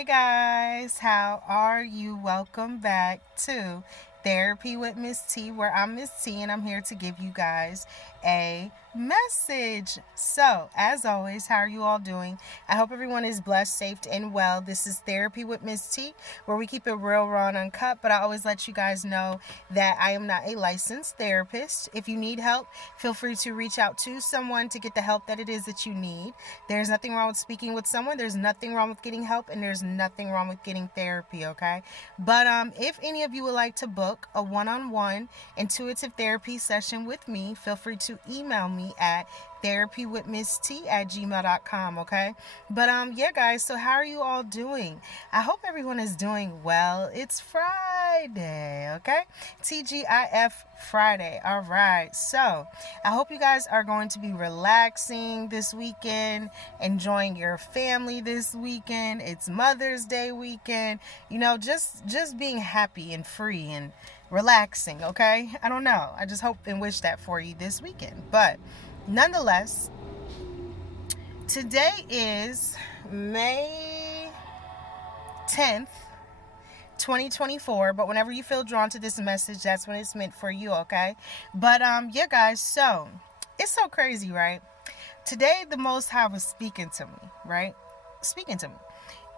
Hey guys, how are you? Welcome back to Therapy with Miss T, where I'm Miss T and I'm here to give you guys a message. So, as always, how are you all doing? I hope everyone is blessed, safe, and well. This is Therapy with Miss T, where we keep it real, raw, and uncut, but I always let you guys know that I am not a licensed therapist. If you need help, feel free to reach out to someone to get the help that it is that you need. There's nothing wrong with speaking with someone. There's nothing wrong with getting help, and there's nothing wrong with getting therapy, okay? But if any of you would like to book a one-on-one intuitive therapy session with me, feel free to email me at therapywithmisstee@gmail.com, okay? But yeah, guys, so how are you all doing? I hope everyone is doing well. It's Friday, okay? TGIF Friday. All right. So, I hope you guys are going to be relaxing this weekend, enjoying your family this weekend. It's Mother's Day weekend. You know, just being happy and free and relaxing, okay? I don't know. I just hope and wish that for you this weekend. But nonetheless, today is May 10th, 2024, but whenever you feel drawn to this message, that's when it's meant for you, okay? But yeah, guys, so it's so crazy, right? Today the Most High was speaking to me, right? Speaking to me.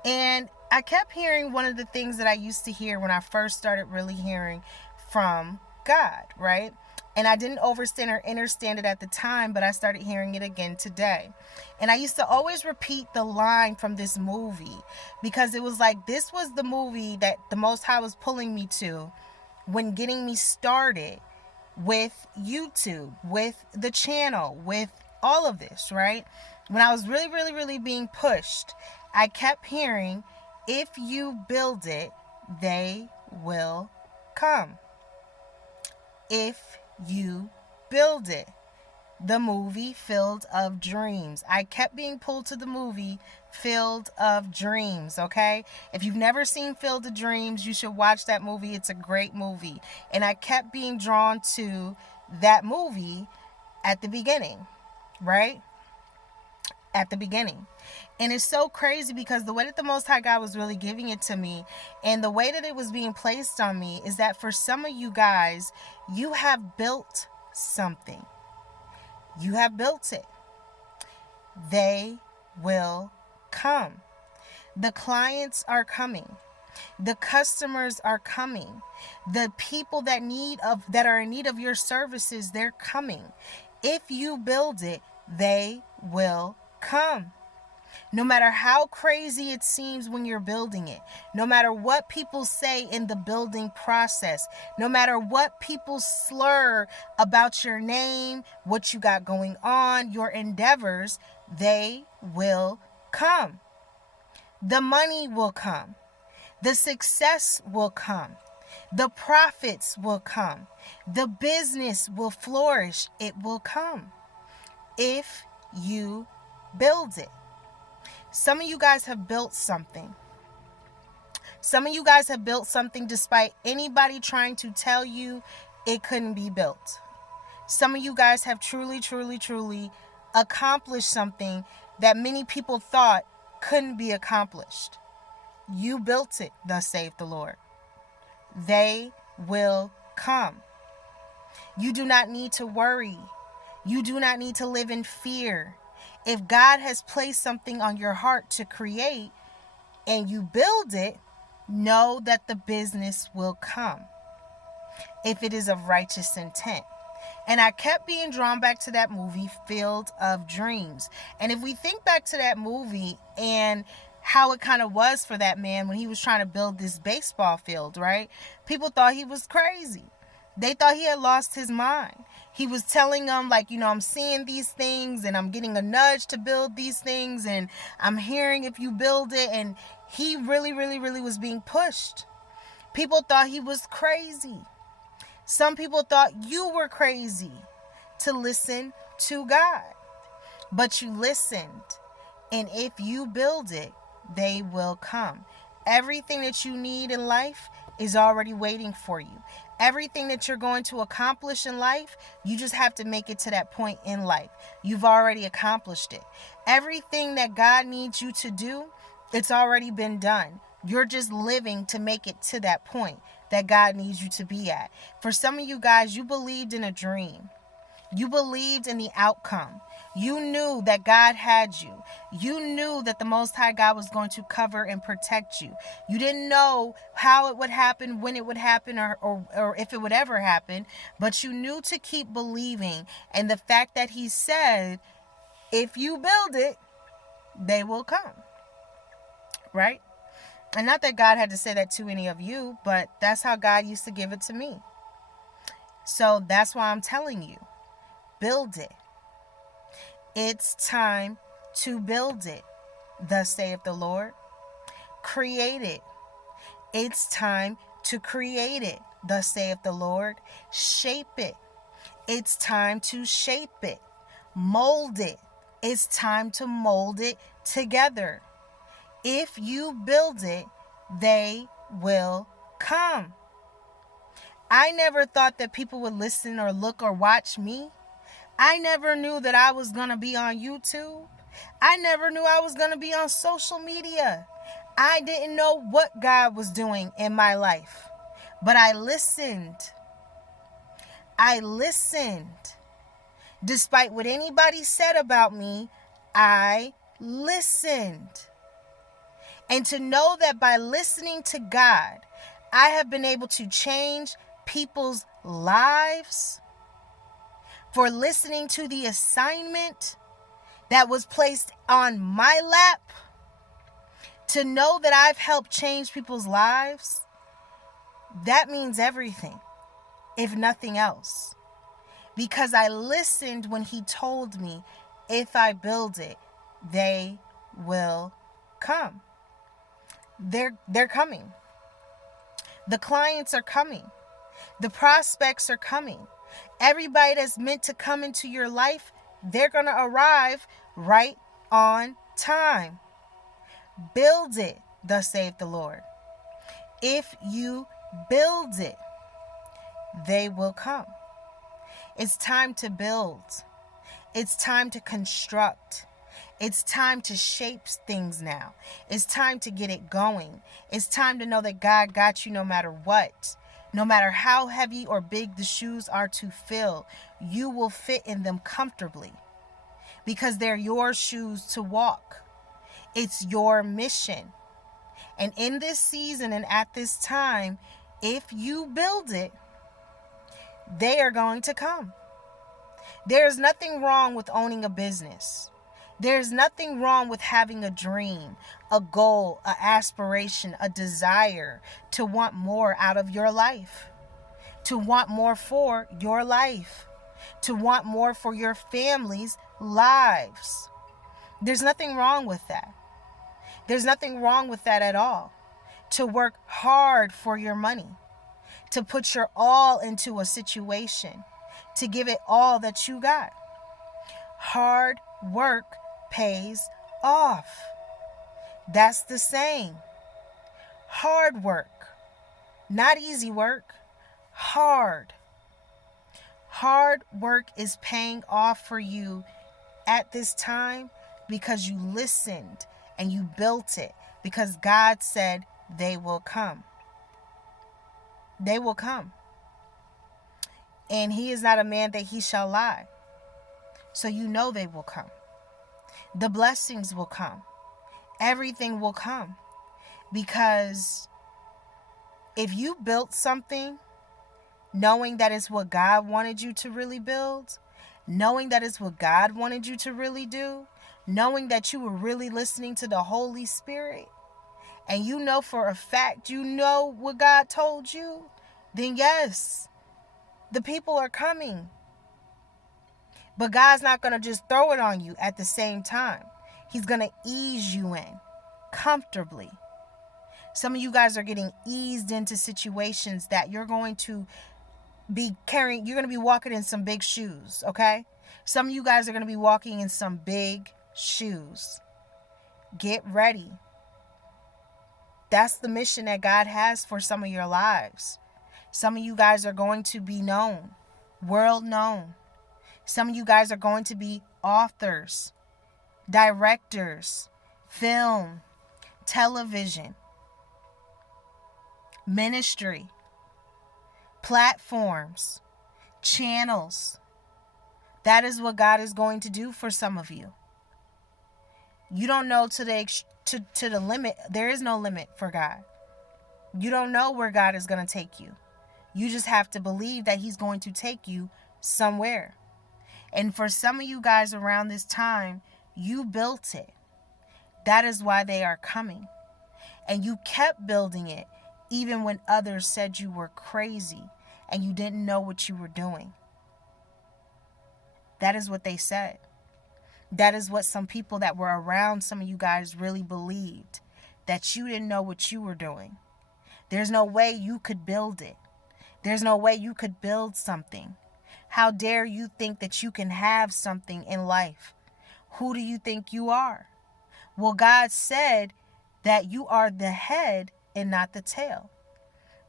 And I kept hearing one of the things that I used to hear when I first started really hearing from God, right? And I didn't understand or understand it at the time, but I started hearing it again today. And I used to always repeat the line from this movie because it was like this was the movie that the Most High was pulling me to when getting me started with YouTube, with the channel, with all of this, right? When I was really being pushed, I kept hearing, if you build it, they will come. If you build it. The movie Field of Dreams. I kept being pulled to the movie Field of Dreams, okay? If you've never seen Field of Dreams, you should watch that movie. It's a great movie. And I kept being drawn to that movie at the beginning, right? At the beginning. And it's so crazy because the way that the Most High God was really giving it to me and the way that it was being placed on me is that for some of you guys, you have built something. You have built it. They will come. The clients are coming. The customers are coming. The people that are in need of your services, they're coming. If you build it, they will come. No matter how crazy it seems when you're building it, no matter what people say in the building process, no matter what people slur about your name, what you got going on, your endeavors, they will come. The money will come. The success will come. The profits will come. The business will flourish. It will come if you build it. Some of you guys have built something. Some of you guys have built something despite anybody trying to tell you it couldn't be built. Some of you guys have truly accomplished something that many people thought couldn't be accomplished. You built it, thus saith the Lord. They will come. You do not need to worry. You do not need to live in fear. If God has placed something on your heart to create and you build it, know that the business will come if it is of righteous intent. And I kept being drawn back to that movie, Field of Dreams. And if we think back to that movie and how it kind of was for that man when he was trying to build this baseball field, right? People thought he was crazy. They thought he had lost his mind. He was telling them, like, you know, I'm seeing these things and I'm getting a nudge to build these things and I'm hearing if you build it. And he really was being pushed. People thought he was crazy. Some people thought you were crazy to listen to God. But you listened. And if you build it, they will come. Everything that you need in life is already waiting for you. Everything that you're going to accomplish in life, you just have to make it to that point in life. You've already accomplished it. Everything that God needs you to do It's already been done. You're just living to make it to that point that God needs you to be at. For some of you guys, you believed in a dream. You believed in the outcome. You knew that God had you. You knew that the Most High God was going to cover and protect you. You didn't know how it would happen, when it would happen, or if it would ever happen, but you knew to keep believing. And the fact that He said, if you build it, they will come. Right? And not that God had to say that to any of you, but that's how God used to give it to me. So that's why I'm telling you, build it. It's time to build it, thus saith the Lord. Create it. It's time to create it, thus saith the Lord. Shape it. It's time to shape it. Mold it. It's time to mold it together. If you build it, they will come. I never thought that people would listen or look or watch me. I never knew that I was going to be on YouTube. I never knew I was going to be on social media. I didn't know what God was doing in my life. But I listened. I listened. Despite what anybody said about me, I listened. And to know that by listening to God, I have been able to change people's lives, for listening to the assignment that was placed on my lap, to know that I've helped change people's lives, that means everything, if nothing else. Because I listened when He told me, if I build it, they will come. They're coming. The clients are coming. The prospects are coming. Everybody that's meant to come into your life, they're going to arrive right on time. Build it, thus saith the Lord. If you build it, they will come. It's time to build. It's time to construct. It's time to shape things now. It's time to get it going. It's time to know that God got you no matter what. No matter how heavy or big the shoes are to fill, you will fit in them comfortably because they're your shoes to walk. It's your mission. And in this season and at this time, if you build it, they are going to come. There's nothing wrong with owning a business. There's nothing wrong with having a dream, a goal, an aspiration, a desire to want more out of your life, to want more for your life, to want more for your family's lives. There's nothing wrong with that. There's nothing wrong with that at all. To work hard for your money, to put your all into a situation, to give it all that you got. Hard work pays off. That's the saying. Hard work. Not easy work. Hard. Hard work is paying off for you at this time because you listened and you built it, because God said they will come. They will come. And He is not a man that He shall lie. So you know they will come. The blessings will come. Everything will come. Because if you built something knowing that it's what God wanted you to really build, knowing that it's what God wanted you to really do, knowing that you were really listening to the Holy Spirit, and you know for a fact, you know what God told you, then yes, the people are coming. But God's not going to just throw it on you at the same time. He's going to ease you in comfortably. Some of you guys are getting eased into situations that you're going to be carrying. You're going to be walking in some big shoes, okay? Some of you guys are going to be walking in some big shoes. Get ready. That's the mission that God has for some of your lives. Some of you guys are going to be known, world known. Some of you guys are going to be authors, directors, film, television, ministry, platforms, channels. That is what God is going to do for some of you. You don't know to the limit. There is no limit for God. You don't know where God is going to take you. You just have to believe that he's going to take you somewhere. And for some of you guys around this time, you built it. That is why they are coming. And you kept building it even when others said you were crazy and you didn't know what you were doing. That is what they said. That is what some people that were around some of you guys really believed, that you didn't know what you were doing. There's no way you could build it. There's no way you could build something. How dare you think that you can have something in life? Who do you think you are? Well, God said that you are the head and not the tail.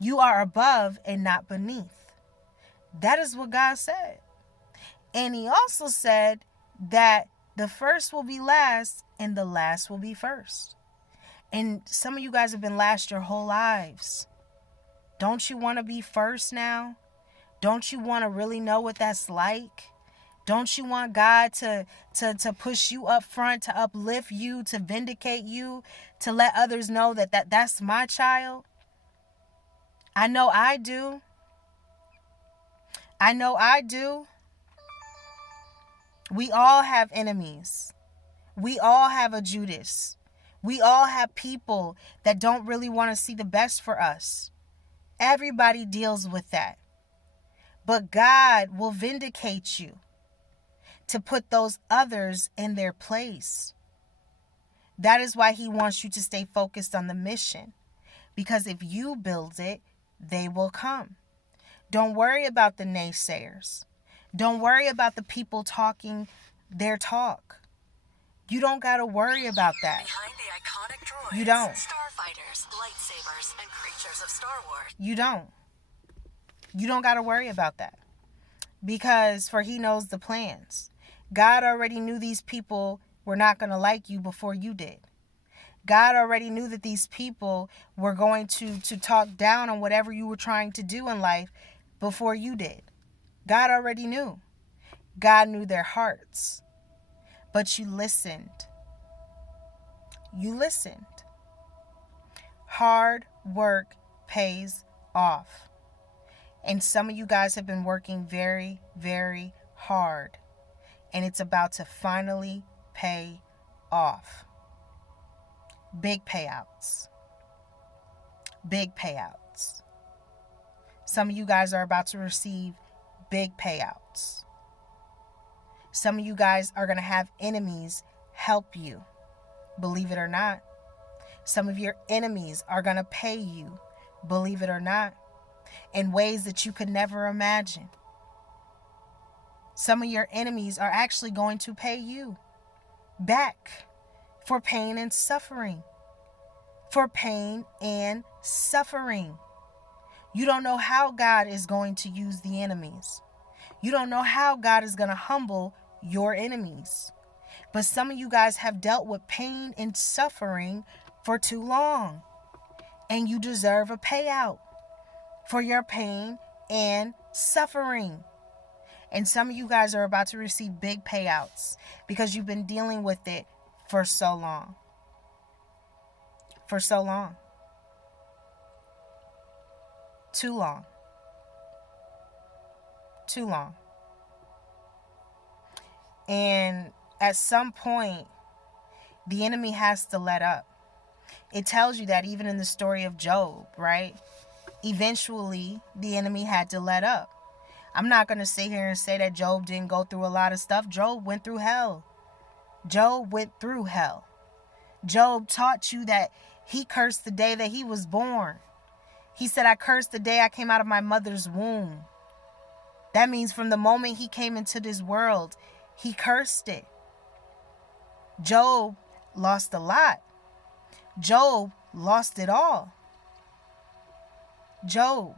You are above and not beneath. That is what God said. And he also said that the first will be last and the last will be first. And some of you guys have been last your whole lives. Don't you want to be first now? Don't you want to really know what that's like? Don't you want God to push you up front, to uplift you, to vindicate you, to let others know that's my child? I know I do. I know I do. We all have enemies. We all have a Judas. We all have people that don't really want to see the best for us. Everybody deals with that. But God will vindicate you to put those others in their place. That is why he wants you to stay focused on the mission. Because if you build it, they will come. Don't worry about the naysayers. Don't worry about the people talking their talk. You don't got to worry about that. Behind the iconic droids, You don't. starfighters, lightsabers, and creatures of Star Wars. You don't. You don't got to worry about that. Because for he knows the plans. God already knew these people were not going to like you before you did. God already knew that these people were going to talk down on whatever you were trying to do in life before you did. God already knew. God knew their hearts. But you listened. You listened. Hard work pays off. And some of you guys have been working very, very hard. And it's about to finally pay off. Big payouts. Big payouts. Some of you guys are about to receive big payouts. Some of you guys are going to have enemies help you. Believe it or not. Some of your enemies are going to pay you. Believe it or not. In ways that you could never imagine. Some of your enemies are actually going to pay you back for pain and suffering. For pain and suffering. You don't know how God is going to use the enemies. You don't know how God is going to humble your enemies. But some of you guys have dealt with pain and suffering for too long. And you deserve a payout for your pain and suffering. And some of you guys are about to receive big payouts because you've been dealing with it for so long. For so long. Too long. Too long. And at some point, the enemy has to let up. It tells you that even in the story of Job, right? Eventually, the enemy had to let up. I'm not going to sit here and say that Job didn't go through a lot of stuff. Job went through hell. Job went through hell. Job taught you that he cursed the day that he was born. He said, I cursed the day I came out of my mother's womb. That means from the moment he came into this world, he cursed it. Job lost a lot. Job lost it all. Job.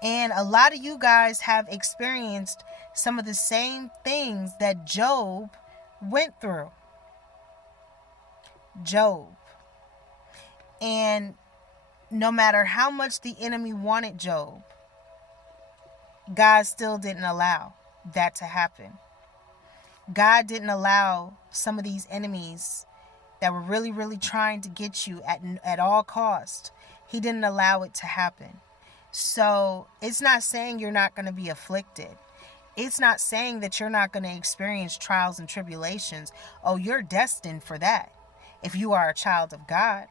And a lot of you guys have experienced some of the same things that Job went through. Job. And no matter how much the enemy wanted Job, God still didn't allow that to happen. God didn't allow some of these enemies that were really, really trying to get you at all cost. He didn't allow it to happen. So it's not saying you're not going to be afflicted. It's not saying that you're not going to experience trials and tribulations. Oh, you're destined for that. If you are a child of God,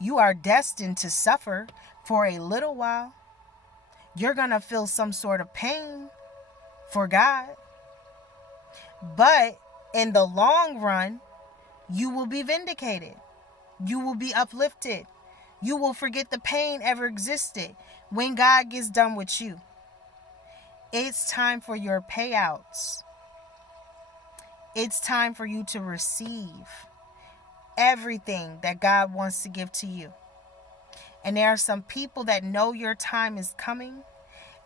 you are destined to suffer for a little while. You're going to feel some sort of pain for God. But in the long run, you will be vindicated. You will be uplifted. You will forget the pain ever existed when God gets done with you. It's time for your payouts. It's time for you to receive everything that God wants to give to you. And there are some people that know your time is coming,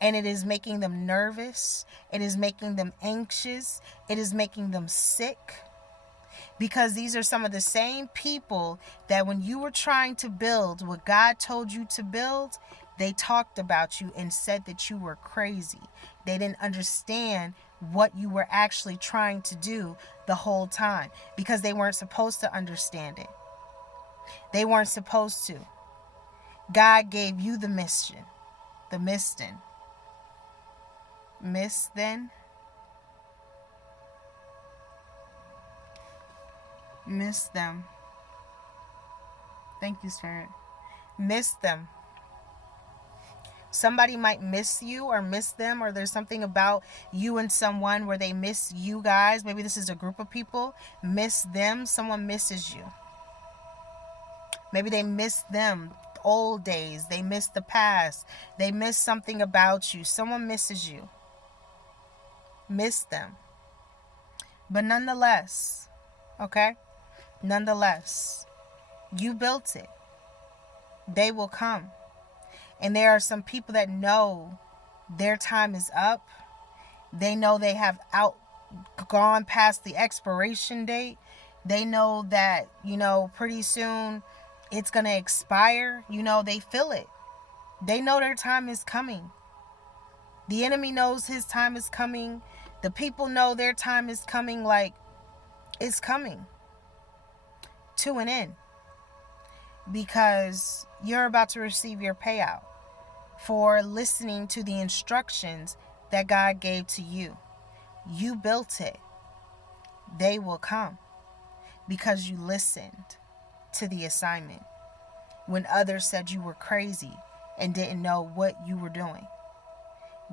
and it is making them nervous. It is making them anxious. It is making them sick. Because these are some of the same people that when you were trying to build what God told you to build, they talked about you and said that you were crazy. They didn't understand what you were actually trying to do the whole time because they weren't supposed to understand it. They weren't supposed to. God gave you the mission, the mission. Miss them. Thank you, Spirit. Miss them. Somebody might miss you or miss them, or there's something about you and someone where they miss you guys. Maybe this is a group of people. Miss them. Someone misses you. Maybe they miss them. Old days. They miss the past. They miss something about you. Someone misses you. Miss them. But nonetheless, okay? Nonetheless, you built it. They will come. And there are some people that know their time is up. They know they have gone past the expiration date. They know that, pretty soon it's going to expire. They feel it. They know their time is coming. The enemy knows his time is coming. The people know their time is coming, like it's coming to an end. Because you're about to receive your payout for listening to the instructions that God gave to you. You built it. They will come because you listened to the assignment when others said you were crazy and didn't know what you were doing.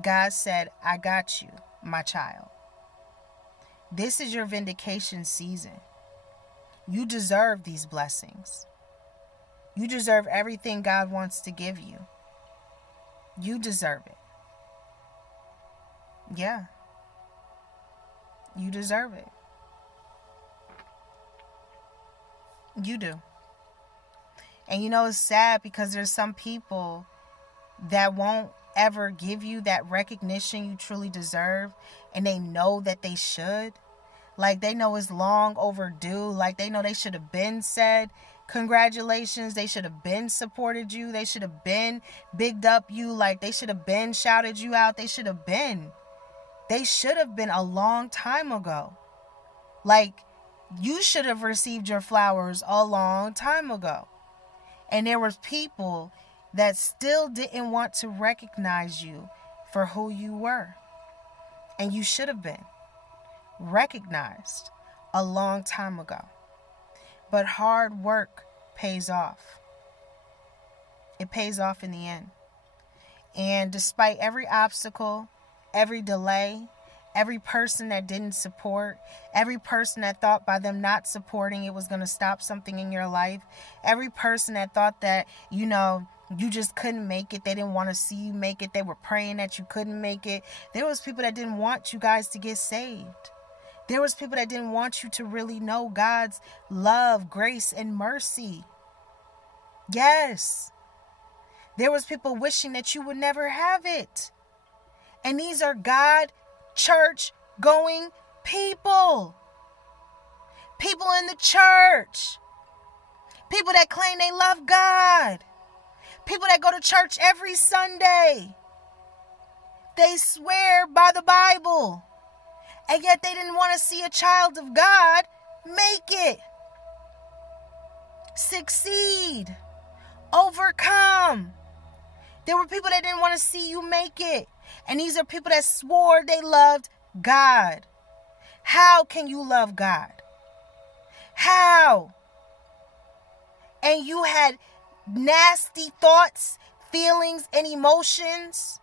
God said, I got you, my child. This is your vindication season. You deserve these blessings. You deserve everything God wants to give you. You deserve it. Yeah. You deserve it. You do. And it's sad because there's some people that won't ever give you that recognition you truly deserve, and they know that they should. Like, they know it's long overdue. Like, they know they should have been said congratulations. They should have been supported you. They should have been bigged up you. Like, they should have been shouted you out. They should have been a long time ago. Like, you should have received your flowers a long time ago. And there was people that still didn't want to recognize you for who you were. And you should have been recognized a long time ago. But hard work pays off. It pays off in the end. And despite every obstacle, every delay, every person that didn't support, every person that thought by them not supporting it was going to stop something in your life, every person that thought that, you just couldn't make it, they didn't want to see you make it, they were praying that you couldn't make it. There was people that didn't want you guys to get saved. There was people that didn't want you to really know God's love, grace, and mercy. Yes. There was people wishing that you would never have it. And these are God, church-going people. People in the church. People that claim they love God. People that go to church every Sunday. They swear by the Bible. And yet they didn't want to see a child of God make it. Succeed. Overcome. There were people that didn't want to see you make it. And these are people that swore they loved God. How can you love God? How? And you had nasty thoughts, feelings, and emotions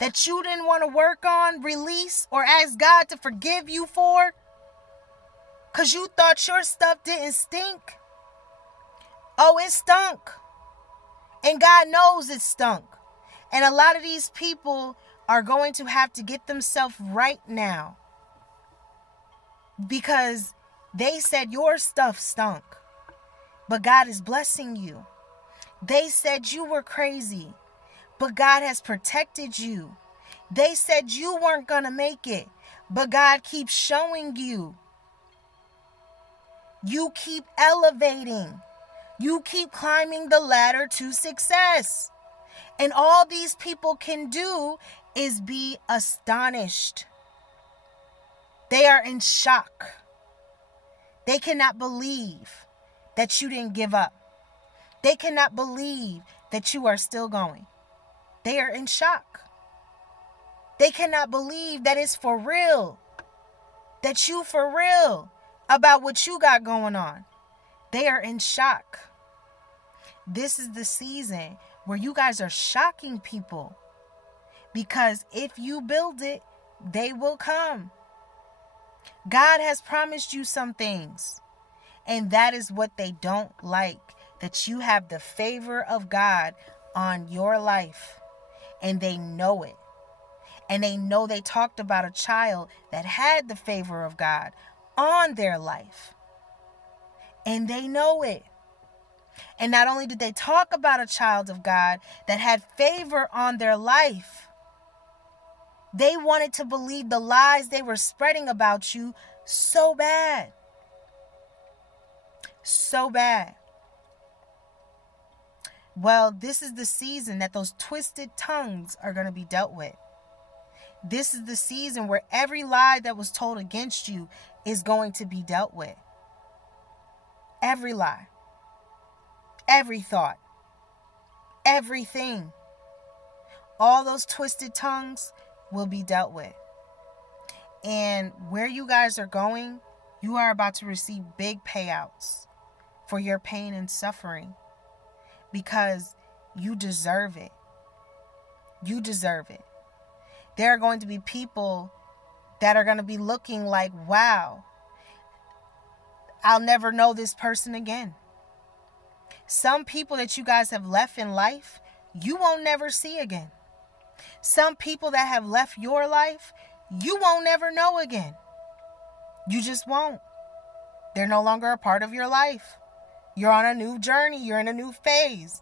that you didn't want to work on, release, or ask God to forgive you for? Because you thought your stuff didn't stink? Oh, it stunk. And God knows it stunk. And a lot of these people are going to have to get themselves right now. Because they said your stuff stunk. But God is blessing you. They said you were crazy. But God has protected you. They said you weren't going to make it. But God keeps showing you. You keep elevating. You keep climbing the ladder to success. And all these people can do is be astonished. They are in shock. They cannot believe that you didn't give up. They cannot believe that you are still going. They are in shock. They cannot believe that it's for real. That you for real about what you got going on. They are in shock. This is the season where you guys are shocking people. Because if you build it, they will come. God has promised you some things. And that is what they don't like. That you have the favor of God on your life. And they know it. And they know they talked about a child that had the favor of God on their life. And they know it. And not only did they talk about a child of God that had favor on their life, they wanted to believe the lies they were spreading about you so bad. So bad. Well, this is the season that those twisted tongues are going to be dealt with. This is the season where every lie that was told against you is going to be dealt with. Every lie. Every thought. Everything. All those twisted tongues will be dealt with. And where you guys are going, you are about to receive big payouts for your pain and suffering. Because you deserve it. You deserve it. There are going to be people that are going to be looking like, wow, I'll never know this person again. Some people that you guys have left in life, you won't never see again. Some people that have left your life, you won't never know again. You just won't. They're no longer a part of your life. You're on a new journey. You're in a new phase.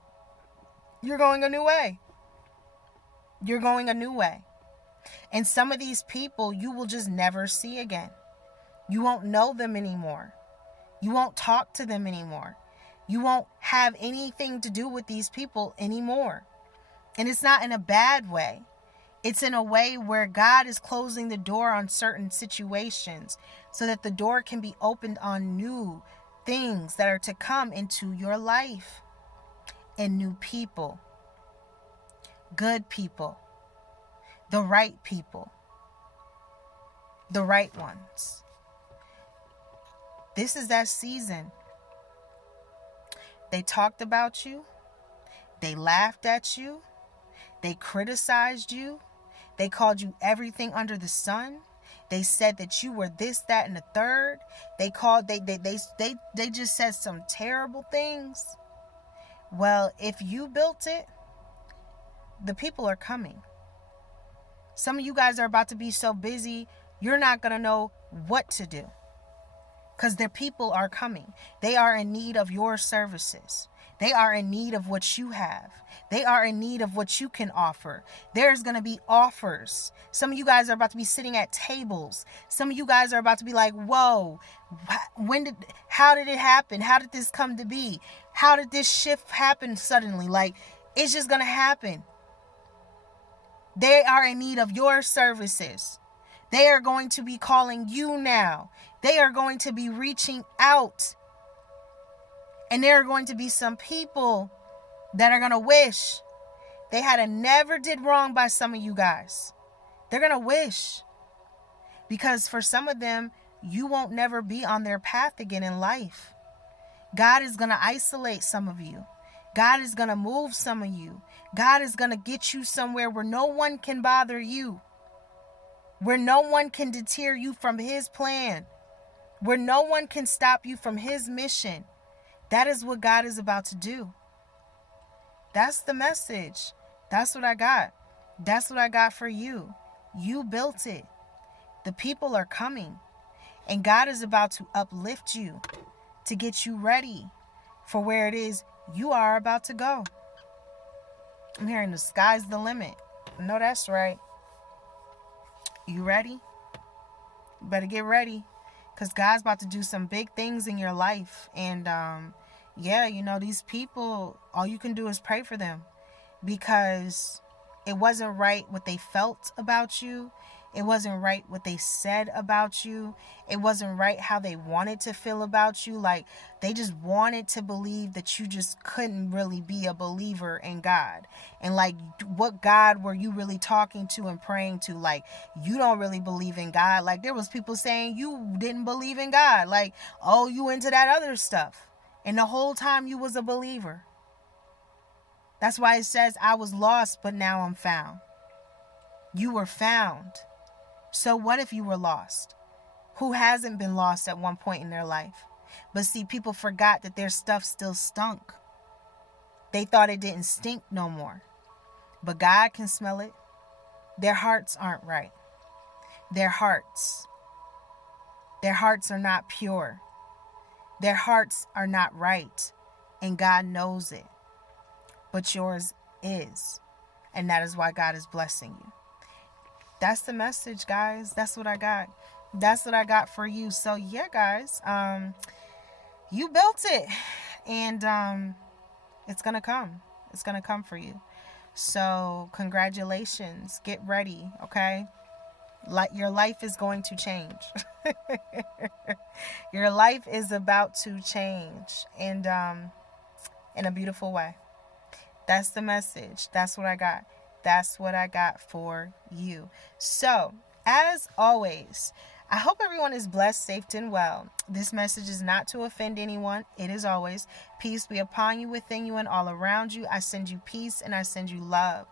You're going a new way. You're going a new way. And some of these people you will just never see again. You won't know them anymore. You won't talk to them anymore. You won't have anything to do with these people anymore. And it's not in a bad way. It's in a way where God is closing the door on certain situations so that the door can be opened on new things that are to come into your life. And new people. Good people. The right people. The right ones. This is that season. They talked about you. They laughed at you. They criticized you. They called you everything under the sun. They said that you were this, that, and the third. They just said some terrible things. Well, if you built it, the people are coming. Some of you guys are about to be so busy, you're not going to know what to do. because their people are coming. They are in need of your services. They are in need of what you have. They are in need of what you can offer. There's going to be offers. Some of you guys are about to be sitting at tables. Some of you guys are about to be like, whoa, how did it happen? How did this come to be? How did this shift happen suddenly? Like, it's just going to happen. They are in need of your services. They are going to be calling you now. They are going to be reaching out. And there are going to be some people that are going to wish they had never did wrong by some of you guys. They're going to wish. Because for some of them, you won't never be on their path again in life. God is going to isolate some of you. God is going to move some of you. God is going to get you somewhere where no one can bother you. Where no one can deter you from his plan. Where no one can stop you from his mission. That is what God is about to do. That's the message. That's what I got. That's what I got for you. You built it. The people are coming. And God is about to uplift you to get you ready for where it is you are about to go. I'm hearing the sky's the limit. I know that's right. You ready? You better get ready. Because God's about to do some big things in your life. And yeah, you know, these people, all you can do is pray for them. Because it wasn't right what they felt about you. It wasn't right what they said about you. It wasn't right how they wanted to feel about you. Like, they just wanted to believe that you just couldn't really be a believer in God. And like, what God were you really talking to and praying to? Like, you don't really believe in God. Like, there was people saying you didn't believe in God. Like, oh, you into that other stuff. And the whole time you was a believer. That's why it says, I was lost, but now I'm found. You were found. So what if you were lost? Who hasn't been lost at one point in their life? But see, people forgot that their stuff still stunk. They thought it didn't stink no more. But God can smell it. Their hearts aren't right. Their hearts are not pure. Their hearts are not right. And God knows it. But yours is. And that is why God is blessing you. That's the message, guys. That's what I got. That's what I got for you. So yeah, guys, you built it, and it's gonna come. It's gonna come for you. So congratulations. Get ready, okay? Your life is going to change. Your life is about to change, and in a beautiful way. That's the message. That's what I got. That's what I got for you. So, as always, I hope everyone is blessed, safe, and well. This message is not to offend anyone. It is always, peace be upon you, within you, and all around you. I send you peace and I send you love.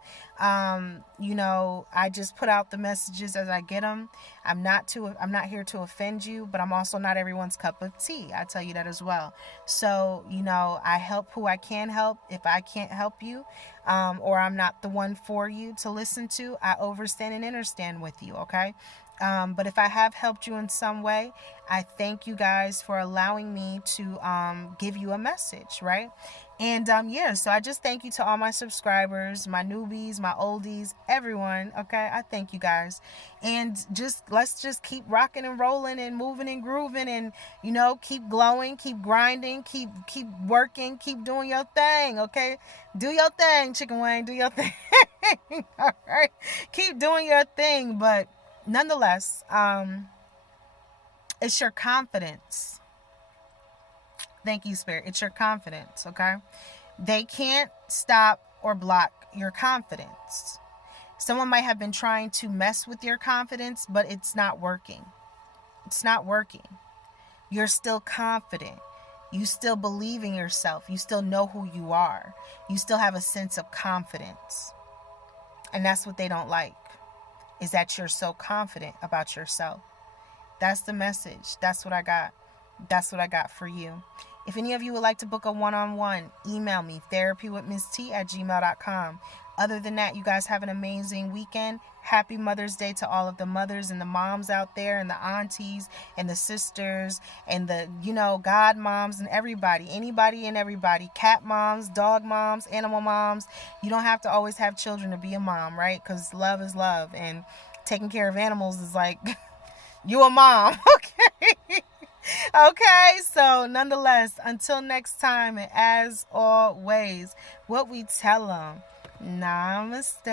You know, I just put out the messages as I get them. I'm not here to offend you, but I'm also not everyone's cup of tea. I tell you that as well. So, you know, I help who I can help. If I can't help you, or I'm not the one for you to listen to, I overstand and understand with you, okay? But if I have helped you in some way, I thank you guys for allowing me to give you a message, right? And yeah, so I just thank you to all my subscribers, my newbies, my oldies, everyone, okay? I thank you guys. And let's just keep rocking and rolling and moving and grooving and, you know, keep glowing, keep grinding, keep working, keep doing your thing, okay? Do your thing, Chicken Wing, do your thing. All right? Keep doing your thing, but nonetheless, it's your confidence. Thank you, Spirit. It's your confidence, okay? They can't stop or block your confidence. Someone might have been trying to mess with your confidence, but it's not working. It's not working. You're still confident. You still believe in yourself. You still know who you are. You still have a sense of confidence. And that's what they don't like, is that you're so confident about yourself. That's the message. That's what I got. That's what I got for you. If any of you would like to book a one-on-one, email me, therapywithmisstee@gmail.com. Other than that, you guys have an amazing weekend. Happy Mother's Day to all of the mothers and the moms out there, and the aunties and the sisters and the, God moms and everybody, anybody and everybody, cat moms, dog moms, animal moms. You don't have to always have children to be a mom, right? Because love is love, and taking care of animals is like you a mom, okay? Okay, so nonetheless, until next time, and as always, what we tell them, namaste.